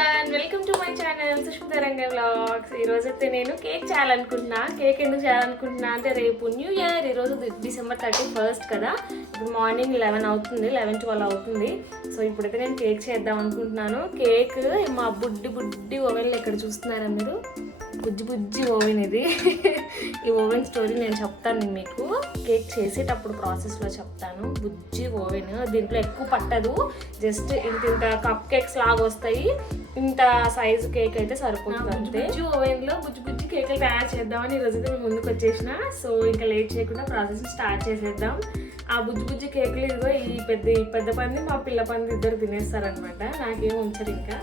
everyone, welcome to my channel Sushmita Ranga Vlogs. ఈ రోజు అయితే నేను కేక్ చేయాలనుకుంటున్నా. కేక్ ఎందుకు చేయాలనుకుంటున్నా అంటే రేపు న్యూ ఇయర్, ఈ రోజు December 31st కదా. ఇప్పుడు మార్నింగ్ 11 అవుతుంది, 11-12 అవుతుంది. సో ఇప్పుడైతే నేను కేక్ చేద్దాం అనుకుంటున్నాను. కేక్ మా బుడ్డి ఓవెన్ ఇక్కడ చూస్తున్నారా మీరు, బుజ్జి ఓవెన్ ఇది. ఈ ఓవెన్ స్టోరీ నేను చెప్తాను మీకు కేక్ చేసేటప్పుడు ప్రాసెస్లో చెప్తాను. బుజ్జి ఓవెన్, దీంట్లో ఎక్కువ పట్టదు, జస్ట్ ఇంత కప్ కేక్స్ లాగా వస్తాయి, ఇంత సైజు కేక్ అయితే సరిపోతుంది. బుజ్జి ఓవెన్లో బుజ్జి కేక్ తయారు చేద్దామని ఈరోజు అయితే మేము ముందుకు వచ్చేసిన. సో ఇంకా లేట్ చేయకుండా ప్రాసెస్ స్టార్ట్ చేసేద్దాం. ఆ బుజ్జి కేకులు ఇదిగో ఈ పెద్ద పంది మా పిల్ల పంది ఇద్దరు తినేస్తారనమాట, నాకేం ఉంచరు. ఇంకా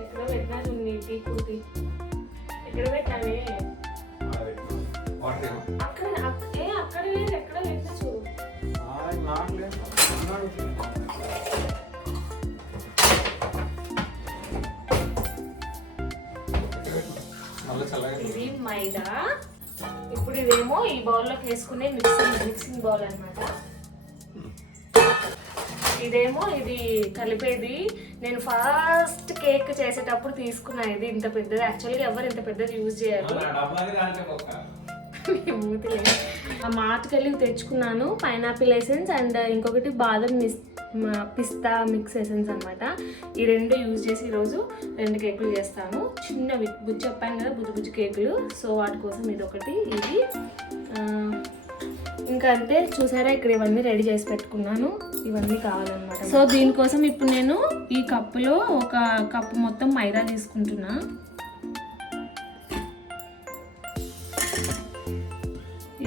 ఎక్కడ పెట్టినా టీ కూటి ఎక్కడ పెట్టాలి, అక్కడ లేదు, ఎక్కడ పెట్టినా చూడు. ఇది మైదా. ఇప్పుడు ఇదేమో ఈ బౌల్లోకి వేసుకునే మిక్సింగ్ బౌల్ అన్నమాట. ఇదేమో ఇది కలిపేది. నేను ఫస్ట్ కేక్ చేసేటప్పుడు తీసుకున్నా ఇది ఇంత పెద్దది. యాక్చువల్గా ఎవరు ఇంత పెద్దది యూజ్ చేయరు. ఆ మాటకెళ్ళి తెచ్చుకున్నాను పైనాపిల్ ఎసెన్స్ అండ్ ఇంకొకటి బాదం పిస్తా మిక్స్ ఎసెన్స్ అనమాట. ఈ రెండు యూజ్ చేసి ఈరోజు 2 కేకులు చేస్తాను. చిన్నవి బుజ్జి చెప్పాను కదా, బుజ్జి కేకులు. సో వాటి కోసం ఇది ఒకటి, ఇది ఇంకా అంతే. చూసారా ఇక్కడ ఇవన్నీ రెడీ చేసి పెట్టుకున్నాను, ఇవన్నీ కావాలన్నమాట. సో దీనికోసం ఇప్పుడు నేను ఈ కప్పులో ఒక కప్పు మొత్తం మైదా తీసుకుంటున్నా.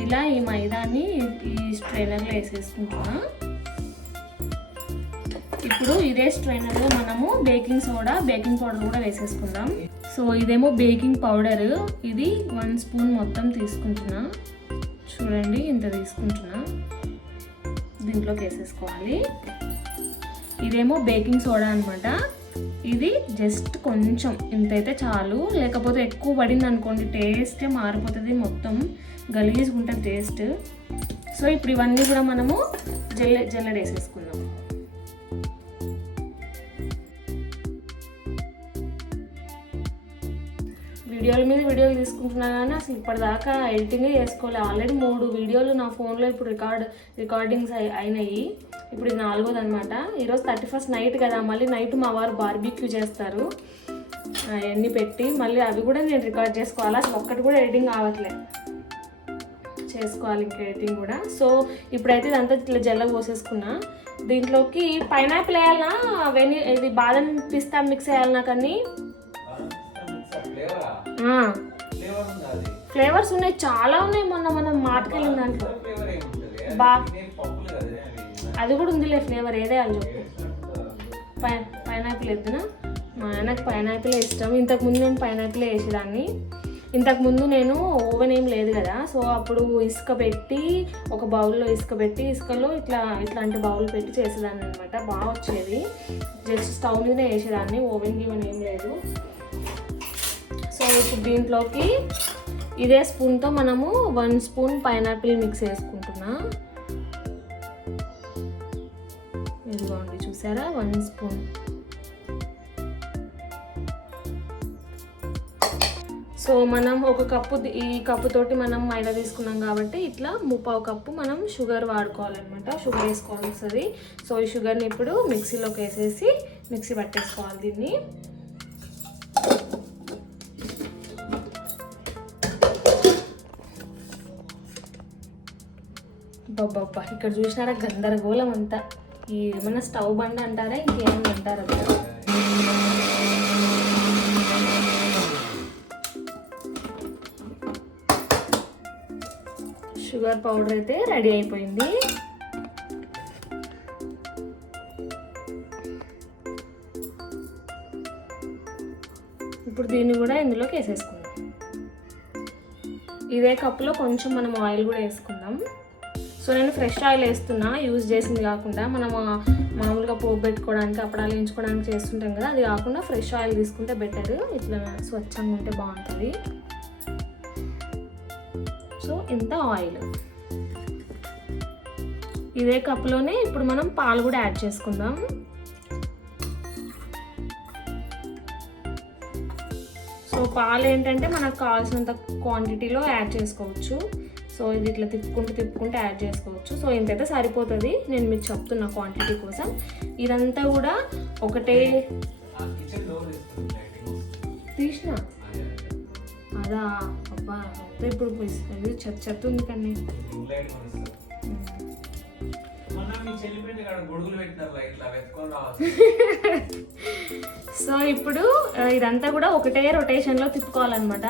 ఇలా ఈ మైదాని ఈ స్ట్రైనర్లో వేసేసుకుంటున్నా. ఇప్పుడు ఇదే స్ట్రైనర్లో మనము బేకింగ్ సోడా, బేకింగ్ పౌడర్ కూడా వేసేసుకుందాం. సో ఇదేమో బేకింగ్ పౌడర్, ఇది 1 స్పూన్ మొత్తం తీసుకుంటున్నా. చూడండి ఇంత తీసుకుంటున్నా, దీంట్లోకి వేసేసుకోవాలి. ఇదేమో బేకింగ్ సోడా అనమాట, ఇది జస్ట్ కొంచెం ఇంతైతే చాలు, లేకపోతే ఎక్కువ పడింది అనుకోండి టేస్టే మారిపోతుంది, మొత్తం గలీజ్గా ఉంటుంది టేస్ట్. సో ఇప్పుడు ఇవన్నీ కూడా మనము జల్లెడ వేసేసుకుందాం. వీడియోల మీద వీడియోలు తీసుకుంటున్నా కానీ అసలు ఇప్పటిదాకా ఎడిటింగే చేసుకోవాలి. ఆల్రెడీ 3 వీడియోలు నా ఫోన్లో ఇప్పుడు రికార్డింగ్స్ అయినాయి. ఇప్పుడు ఇది 4వది అనమాట. ఈరోజు 31st నైట్ కదా, మళ్ళీ నైట్ మా వారు బార్బిక్యూ చేస్తారు అవన్నీ పెట్టి, మళ్ళీ అవి కూడా నేను రికార్డ్ చేసుకోవాలి. అసలు ఒక్కటి కూడా ఎడిటింగ్ కావట్లే, చేసుకోవాలి ఇంకా ఎడిటింగ్ కూడా. సో ఇప్పుడైతే ఇదంతా ఇట్లా జల్ల పోసేసుకున్నా. దీంట్లోకి పైనాపిల్ వేయాలన్నా, ఇది బాదం పిస్తా మిక్స్ వేయాలన్నా, కానీ ఫ్లేవర్స్ ఉన్నాయి, చాలా ఉన్నాయి. మనం మాటకెళ్ళిన దాంట్లో అది కూడా ఉందిలే ఫ్లేవర్. ఏదే అని చెప్పు. పైనాపిల్ వేద్దునా, మా ఆయనకు పైనాపిల్ ఇష్టం. ఇంతకుముందు నేను పైనాపిల్ వేసేదాన్ని. ఇంతకుముందు నేను ఓవెన్ ఏం లేదు కదా, సో అప్పుడు ఇసుక పెట్టి ఒక బౌల్లో ఇసుక పెట్టి, ఇసుకలో ఇట్లాంటి బౌల్ పెట్టి చేసేదాన్ని అనమాట. బాగా వచ్చేది. జస్ట్ స్టవ్ మీదనే వేసేదాన్ని, ఓవెన్ గీవెన్ ఏం లేదు. సో ఇప్పుడు దీంట్లోకి ఇదే స్పూన్తో మనము 1 స్పూన్ పైనాపిల్ మిక్స్ వేసుకుంటున్నా. ఇదిగోండి చూసారా, 1 స్పూన్. సో మనం ఒక కప్పు, ఈ కప్పుతోటి మనం మైదా తీసుకున్నాం కాబట్టి ఇట్లా 3/4 కప్పు మనం షుగర్ వాడుకోవాలన్నమాట. షుగర్ వేసుకోవాల్సి వస్తుంది. సో ఈ షుగర్ని ఇప్పుడు మిక్సీలోకి వేసేసి మిక్సీ పట్టేసుకోవాలి దీన్ని. బాబా ఇక్కడ చూసినారా గందరగోళం అంతా. ఏమన్నా స్టవ్ బండ అంటారా, ఇంకేమన్నా అంటారా? షుగర్ పౌడర్ అయితే రెడీ అయిపోయింది. ఇప్పుడు దీన్ని కూడా ఇందులోకి వేసేసుకుందాం. ఇదే కప్పులో కొంచెం మనం ఆయిల్ కూడా వేసుకుందాం. సో నేను ఫ్రెష్ ఆయిల్ వేస్తున్నా, యూజ్ చేసింది కాకుండా. మనం మామూలుగా పోపు పెట్టుకోవడానికి, అప్పడాలు వేయించుకోవడానికి చేస్తుంటాం కదా, అది కాకుండా ఫ్రెష్ ఆయిల్ తీసుకుంటే బెటర్. ఇట్లా స్వచ్ఛంగా ఉంటే బాగుంటుంది. సో ఇంత ఆయిల్. ఇదే కప్లోనే ఇప్పుడు మనం పాలు కూడా యాడ్ చేసుకుందాం. సో పాలు ఏంటంటే మనకు కావాల్సినంత క్వాంటిటీలో యాడ్ చేసుకోవచ్చు. సో ఇది ఇట్లా తిప్పుకుంటూ యాడ్ చేసుకోవచ్చు. సో ఇంతైతే సరిపోతుంది, నేను మీకు చెప్తున్నా క్వాంటిటీ కోసం. ఇదంతా కూడా ఒకటే తీసిన అదా అబ్బా ఇప్పుడు చెత్త ఉంది కానీ. సో ఇప్పుడు ఇదంతా కూడా ఒకటే రొటేషన్లో తిప్పుకోవాలన్నమాట.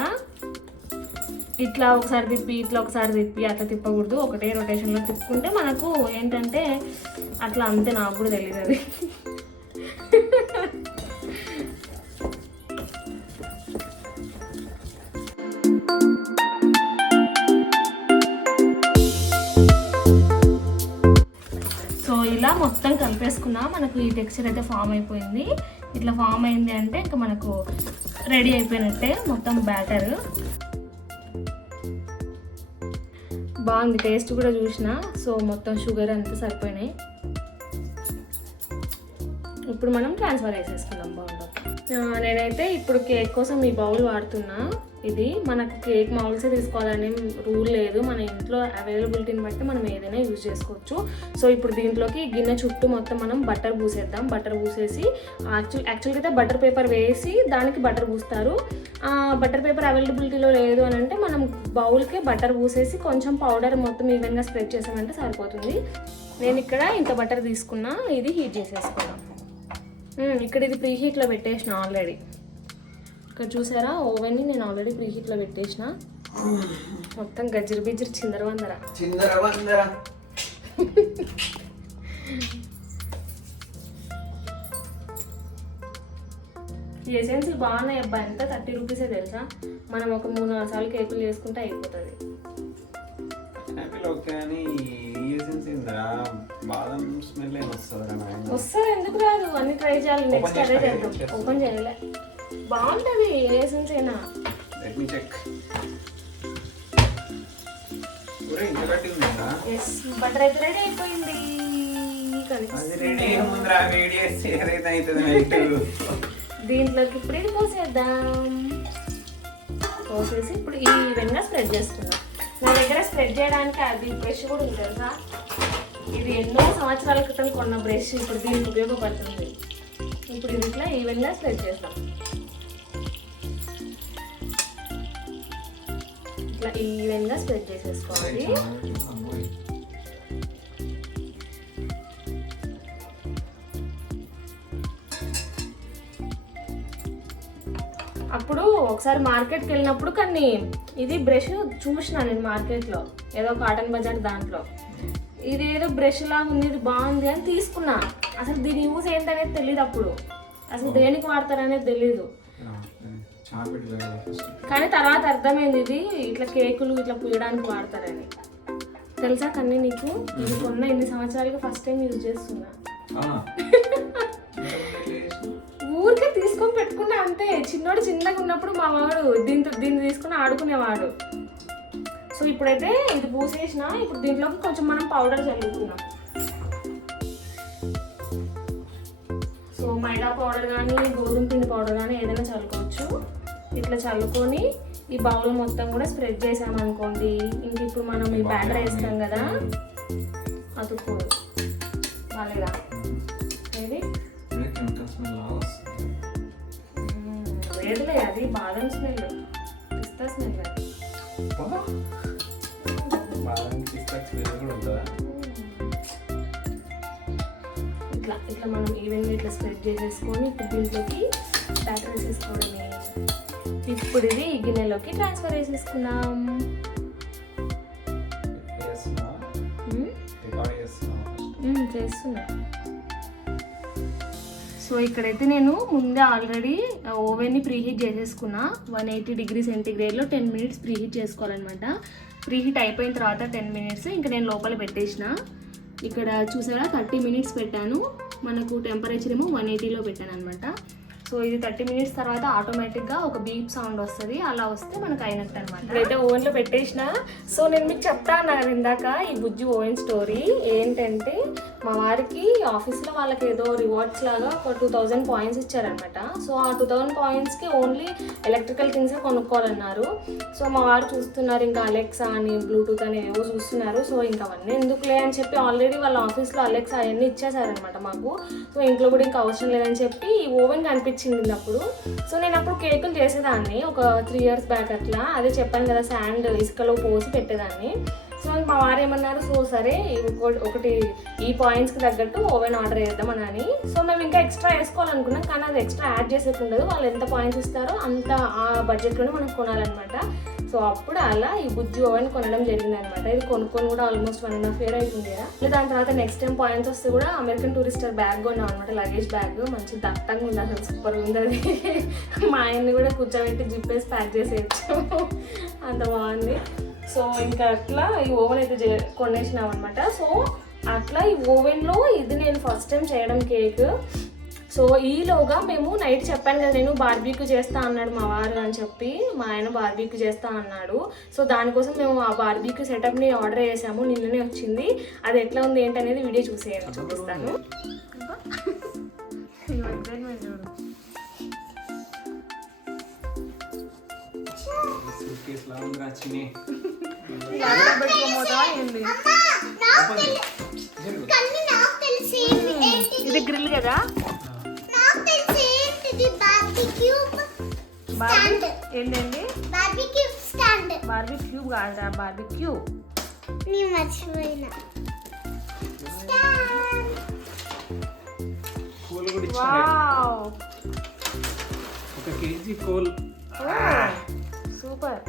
ఇట్లా ఒకసారి తిప్పి ఇట్లా ఒకసారి తిప్పి అట్లా తిప్పకూడదు, ఒకటే రొటేషన్లో తిప్పుకుంటే మనకు ఏంటంటే అట్లా అంతే, నాకు కూడా తెలియదు అది. సో ఇలా మొత్తం కలిపేసుకున్నా మనకు ఈ టెక్స్చర్ అయితే ఫామ్ అయిపోయింది. ఇట్లా ఫామ్ అయింది అంటే ఇంకా మనకు రెడీ అయిపోయినట్టే మొత్తం బ్యాటర్. బాగుంది, టేస్ట్ కూడా చూసిన. సో మొత్తం షుగర్ అంతా సరిపోయినాయి. ఇప్పుడు మనం ట్రాన్స్ఫర్ వేసేసుకుందాం బౌల్లో. నేనైతే ఇప్పుడు కేక్ కోసం ఈ బౌల్ వాడుతున్నా. ఇది మనకు కేక్ మౌల్సే తీసుకోవాలని రూల్ లేదు, మన ఇంట్లో అవైలబిలిటీని బట్టి మనం ఏదైనా యూజ్ చేసుకోవచ్చు. సో ఇప్పుడు దీంట్లోకి గిన్నె చుట్టూ మొత్తం మనం బటర్ పూసేద్దాం. బటర్ పూసేసి యాక్చువల్గా అయితే బటర్ పేపర్ వేసి దానికి బటర్ పూస్తారు. బటర్ పేపర్ అవైలబిలిటీలో లేదు అని అంటే మనం బౌల్కే బటర్ పూసేసి కొంచెం పౌడర్ మొత్తం ఈవెన్గా స్ప్రెడ్ చేసామంటే సరిపోతుంది. నేను ఇక్కడ ఇంత బటర్ తీసుకున్నా, ఇది హీట్ చేసేసుకున్నాం. ఇక్కడ ఇది ప్రీ హీట్లో పెట్టేసిన ఆల్రెడీ. ఇక్కడ చూసారా ఓవెన్ని నేను ఆల్రెడీ ప్రీ హీట్లో పెట్టేసిన. మొత్తం గజ్జరు బిజ్జరు చిందరవందర. ఈ ఎసెన్సులు బాగున్నాయి అబ్బా, ఎంత 30 రూపీసే తెలుసా. మనం ఒక 3-4 సార్లు కేకులు చేసుకుంటే అయిపోతుంది. వస్తుంది, ఎందుకు రాదు, అన్ని ట్రై చేయాలి. నెక్స్ట్ అదే చేద్దాం. ఓపెన్ చేయలే, బాగుంటుంది ఏ ఎసెన్స్ అయినా. బటర్ అయితే రెడీ అయిపోయింది. దీంట్లోకి ఇప్పుడు ఇది పోసేద్దాం. పోసేసి ఇప్పుడు ఈ విధంగా స్ప్రెడ్ చేసుకుందాం. నా దగ్గర స్ప్రెడ్ చేయడానికి అది బ్రష్ కూడా ఉంది తెలుసా. ఇది ఎన్నో సంవత్సరాల క్రితం కొన్న బ్రష్, ఇప్పుడు దీనికి ఉపయోగపడుతుంది. ఇప్పుడు ఇది ఇట్లా ఈవెన్గా స్ప్రెడ్ చేస్తాం. ఇట్లా ఈవెన్గా స్ప్రెడ్ చేసేసుకోవాలి. అప్పుడు ఒకసారి మార్కెట్కి వెళ్ళినప్పుడు కానీ ఇది బ్రష్ చూసిన నేను మార్కెట్లో, ఏదో కాటన్ బజార్ దాంట్లో. ఇది ఏదో బ్రష్ లాగా ఉంది, ఇది బాగుంది అని తీసుకున్నా. అసలు దీని యూజ్ ఏంటనేది తెలియదు అప్పుడు, అసలు దేనికి వాడతారనేది తెలీదు. కానీ తర్వాత అర్థమైంది ఇది ఇట్లా కేకులు ఇట్లా పూయడానికి వాడతారని. తెలుసా కన్నీ నీకు? ఇది కొన్న ఇన్ని సంవత్సరాలుగా ఫస్ట్ టైం యూజ్ చేస్తున్నా. ఊరికే తీసుకొని పెట్టుకున్నా అంతే. చిన్నోడు చిన్నగా ఉన్నప్పుడు మా వాడు దీన్ని తీసుకుని ఆడుకునేవాడు. సో ఇప్పుడైతే ఇది పూసేసిన. ఇప్పుడు దీంట్లోకి కొంచెం మనం పౌడర్ చల్లుతున్నాం. సో మైదా పౌడర్ కానీ గోధుమ పిండి పౌడర్ కానీ ఏదైనా చల్లుకోవచ్చు. ఇట్లా చల్లుకొని ఈ బౌల్ మొత్తం కూడా స్ప్రెడ్ చేసామనుకోండి, ఇంక ఇప్పుడు మనం ఈ బ్యాటర్ వేస్తాం కదా, అతుక్కోదు బాగా. ఇది లేదులే, అది బాదం స్మెల్, పిస్తా స్మెల్. ఇట్లా ఇట్లా మనం ఈవెన్గా ఇట్లా స్ప్రెడ్ చేసేసుకొని ఇప్పుడు దీంట్లోకి బ్యాటర్ వేసేసుకోవడమే. ఇప్పుడు ఇది ఈ గిన్నెలోకి ట్రాన్స్ఫర్ చేసేసుకున్నాం. చేస్తున్నా. సో ఇక్కడైతే నేను ముందే ఆల్రెడీ ఓవెన్ని ప్రీహీట్ చేసేసుకున్నా. 180 డిగ్రీ సెంటీగ్రేడ్లో 10 మినిట్స్ ప్రీహీట్ చేసుకోవాలన్నమాట. ప్రీహీట్ అయిపోయిన తర్వాత 10 మినిట్స్ ఇంకా నేను లోపల పెట్టేసిన. ఇక్కడ చూసారా 30 మినిట్స్ పెట్టాను. మనకు టెంపరేచర్ ఏమో 180లో పెట్టాను అనమాట. సో ఇది 30 minutes తర్వాత ఆటోమేటిక్గా ఒక బీప్ సౌండ్ వస్తుంది. అలా వస్తే మనకు అయినట్టు అనమాట. ఇప్పుడైతే ఓవెన్లో పెట్టేసిన. సో నేను మీకు చెప్తా అన్నారు ఇందాక ఈ బుజ్జి ఓవెన్ స్టోరీ ఏంటంటే, మా వారికి ఆఫీస్లో వాళ్ళకి ఏదో రివార్డ్స్ లాగా ఒక 2000 points ఇచ్చారనమాట. సో ఆ 2000 pointsకి ఓన్లీ ఎలక్ట్రికల్ థింగ్స్ కొనుక్కోవాలన్నారు. సో మా వారు చూస్తున్నారు, ఇంకా అలెక్సా అని బ్లూటూత్ అని ఏవో చూస్తున్నారు. సో ఇంకా అవన్నీ ఎందుకులే అని చెప్పి ఆల్రెడీ వాళ్ళ ఆఫీస్లో అలెక్సా అవన్నీ ఇచ్చేసారనమాట మాకు. సో ఇంట్లో కూడా ఇంకా అవసరం లేదని చెప్పి ఈ ఓవెన్ కనిపించింది అప్పుడు. సో నేను అప్పుడు కేకులు చేసేదాన్ని ఒక 3 years బ్యాక్ అట్లా. అదే చెప్పాను కదా, శాండ్ ఇసుకలో పోసి పెట్టేదాన్ని. సో మా వారు ఏమన్నారు, సో సరే ఒకటి ఈ పాయింట్స్కి తగ్గట్టు ఓవెన్ ఆర్డర్ చేద్దామని అని. సో మేము ఇంకా ఎక్స్ట్రా వేసుకోవాలనుకున్నాం, కానీ అది ఎక్స్ట్రా యాడ్ చేసేది ఉండదు. వాళ్ళు ఎంత పాయింట్స్ ఇస్తారో అంత ఆ బడ్జెట్లోనే మనం కొనాలన్నమాట. సో అప్పుడు అలా ఈ బుజ్జి ఓవెన్ కొనడం జరిగింది అనమాట. ఇది కొనుక్కొని కూడా ఆల్మోస్ట్ 1.5 year అవుతుంది కదా. దాని తర్వాత నెక్స్ట్ టైం పాయింట్స్ వస్తే కూడా అమెరికన్ టూరిస్టర్ బ్యాగ్ కొన్నాం అనమాట, లగేజ్ బ్యాగ్. మంచి దట్టంగా ఉంది, అసలు సూపర్ ఉంది అది. మా ఆయన్ని కూడా కూర్చోబెట్టి జిప్పేసి ప్యాక్ చేసేయచ్చు, అంత బాగుంది. సో ఇంకా అట్లా ఈ ఓవెన్ అయితే కొనేసినాం అనమాట. సో అట్లా ఈ ఓవెన్లో ఇది నేను ఫస్ట్ టైం చేయడం కేక్. సో ఈలోగా మేము నైట్ చెప్పాను కదా, నేను బార్బీక్యూ చేస్తా అన్నాడు మా వారు అని చెప్పి, మా ఆయన బార్బీక్యూ చేస్తా అన్నాడు. సో దానికోసం మేము ఆ బార్బీక్యూ సెటప్ని ఆర్డర్ చేసాము, నిన్ననే వచ్చింది. అది ఎట్లా ఉంది ఏంటనేది వీడియో చూపిస్తాను. ఇది గ్రిల్ కదా, ఏంటండి బార్బీక్యూ కాదా, బార్బీక్యూ మర్చిపోయినా. సూపర్.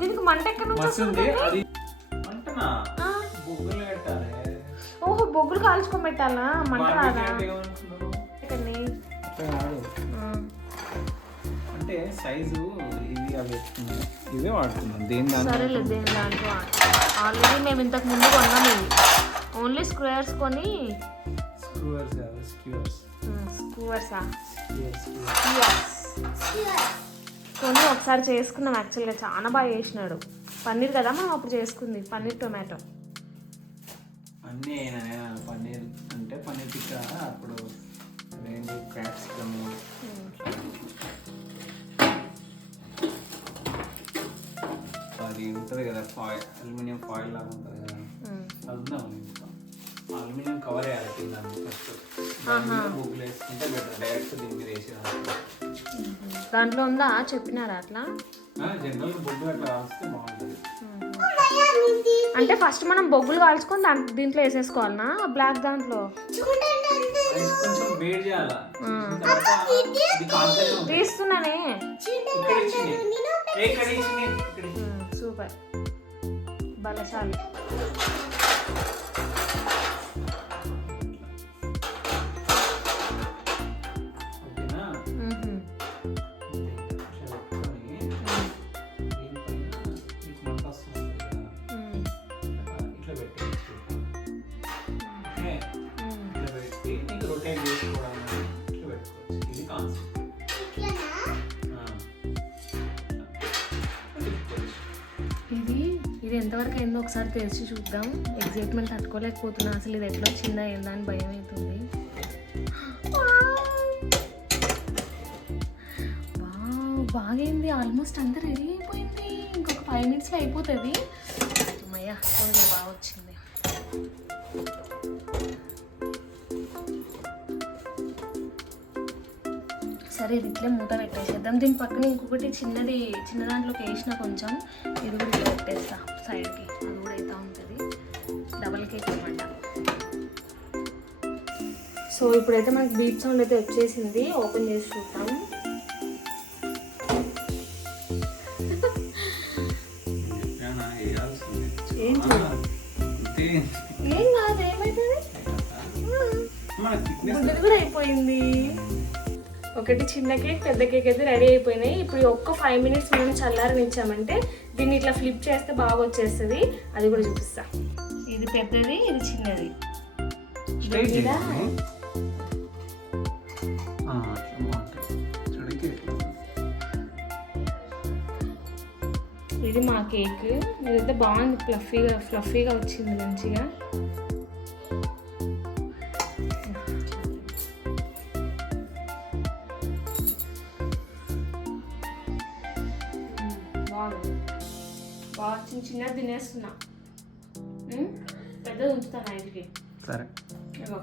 దీనికి మంట ఎక్కడ నుంచి? ఓహో, బొగ్గులు కాల్చుకొని పెట్టాలా, మంట రాదా? అంటే సైజు ఇది అవి ఇవే వాడుతున్నాం. సరేలే, దేని దాంట్లో ఆల్రెడీ మేము ఇంతకు ముందు కొన్నాం. ఇవి ఓన్లీ స్క్వేర్స్ కొని కొని ఒకసారి చేసుకున్నాం. యాక్చువల్గా చాలా బాగా చేసినాడు. పన్నీర్ కదా మనం అప్పుడు చేసుకుంది, పన్నీర్ టొమాటో అన్నీ అయినా. పన్నీర్ అంటే పన్నీర్ టిక్కా, అప్పుడు అదేంటి క్యాప్సికమ్, అది ఉంటుంది కదా ఫాయిల్, అల్యూమినియం ఫాయిల్ లాగా ఉంటుంది కదా, అది ఉందాం. ఇంకా అల్యూమినియం కవర్ వేయాలి కింద ఫస్ట్. బుగ్గులు వేసుకుంటే బెటర్, డైరెక్ట్ దీని మీద వేసేదాన్ని. దాంట్లో ఉందా చెప్పినారా అట్లా? జనరల్గా బొగ్గులు అట్లా కాల్స్తే బాగుంటుంది. అంటే ఫస్ట్ మనం బొగ్గులు కాల్చుకొని దీంట్లో వేసేసుకోవాలనా బ్లాక్ దాంట్లో? కొంచెం వేడి చేయాలా, తీస్తున్నానే. సూపర్, బలశాలి. ఇది ఎంతవరకు అయిందో ఒకసారి తెరిచి చూద్దాం. ఎగ్జైట్మెంట్ తట్టుకోలేకపోతున్నా, అసలు ఇది ఎట్లా వచ్చిందా ఏందా అని భయం అవుతుంది. బాగైంది, ఆల్మోస్ట్ అంతా రెడీ అయిపోయింది. ఇంకొక 5 minutesలో అయిపోతుంది. అమ్మయ్యా, కొంచెం బాగా వచ్చింది. సరే, ఇది ఇట్లే మూత పెట్టేసేద్దాం. దీని పక్కన ఇంకొకటి చిన్న దాంట్లోకి వేసిన కొంచెం, ఇది కూడా ఇట్లా పెట్టేస్తా సైడ్కి, అది కూడా అవుతూ ఉంటుంది. డబల్ కేక్ అనమాట. సో ఇప్పుడైతే మనకి బీప్ సౌండ్ అయితే వచ్చేసింది. ఓపెన్ చేసి చూద్దాం. ఏం కాదు, ఏమైతుంది, ముద్దలు కూడా అయిపోయింది. ఒకటి చిన్న కేక్, పెద్ద కేక్ అయితే రెడీ అయిపోయినాయి. ఇప్పుడు ఒక్క 5 minutes మనం చల్లారనిచ్చామంటే దీన్ని ఇట్లా ఫ్లిప్ చేస్తే బాగా వచ్చేస్తుంది. అది కూడా చూపిస్తా. ఇది పెద్దది, ఇది చిన్నది. ఇది మా కేక్. ఇదైతే బాగుంది, ఫ్లఫీగా వచ్చింది మంచిగా. బాగుంది, బాగా చిన్నది తినేస్తున్నా. పెద్దది ఉంచుతాను నైట్కి. సరే. ఇగో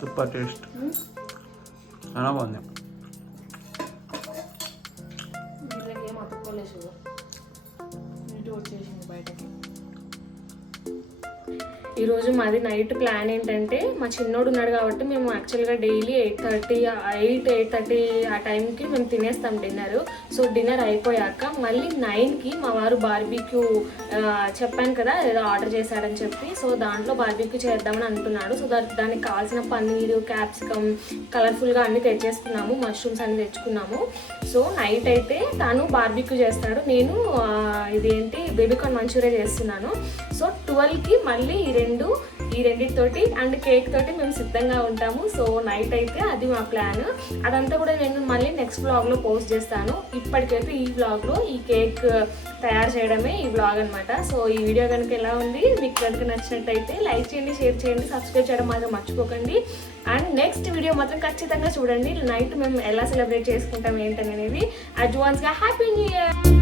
సూపర్ టేస్ట్, చాలా బాగుంది. వీళ్ళకి ఏం అతుక్కోలేదు, ఇంటి వచ్చేసింది బయటకి. ఈరోజు మాది నైట్ ప్లాన్ ఏంటంటే, మా చిన్నోడు ఉన్నాడు కాబట్టి మేము యాక్చువల్గా డైలీ 8:30 ఆ టైంకి మేము తినేస్తాం డిన్నర్. సో డిన్నర్ అయిపోయాక మళ్ళీ 9కి మా వారు బార్బీక్యూ చెప్పాను కదా ఏదో ఆర్డర్ చేశాడని చెప్పి, సో దాంట్లో బార్బీక్యూ చేద్దామని అంటున్నాడు. సో దానికి కావాల్సిన పన్నీరు, క్యాప్సికమ్ కలర్ఫుల్గా అన్నీ తెచ్చేసుకున్నాము, మష్రూమ్స్ అన్నీ తెచ్చుకున్నాము. సో నైట్ అయితే తను బార్బీక్యూ చేస్తాడు, నేను ఇదేంటి బేబీకార్న్ మంచూరియా చేస్తున్నాను. సో 12కి మళ్ళీ ఈ రెండింటితోటి అండ్ కేక్ తోటి మేము సిద్ధంగా ఉంటాము. సో నైట్ అయితే అది మా ప్లాన్. అదంతా కూడా నేను మళ్ళీ నెక్స్ట్ వ్లాగ్లో పోస్ట్ చేస్తాను. ఇప్పటికైతే ఈ వ్లాగ్లో ఈ కేక్ తయారు చేయడమే ఈ వ్లాగ్ అనమాట. సో ఈ వీడియో కనుక ఎలా ఉంది, మీకు కనుక నచ్చినట్టయితే లైక్ చేయండి, షేర్ చేయండి, సబ్స్క్రైబ్ చేయడం మాత్రం మర్చిపోకండి. అండ్ నెక్స్ట్ వీడియో మాత్రం ఖచ్చితంగా చూడండి. నైట్ మేము ఎలా సెలబ్రేట్ చేసుకుంటాం ఏంటనేది. అడ్వాన్స్గా హ్యాపీ న్యూ ఇయర్.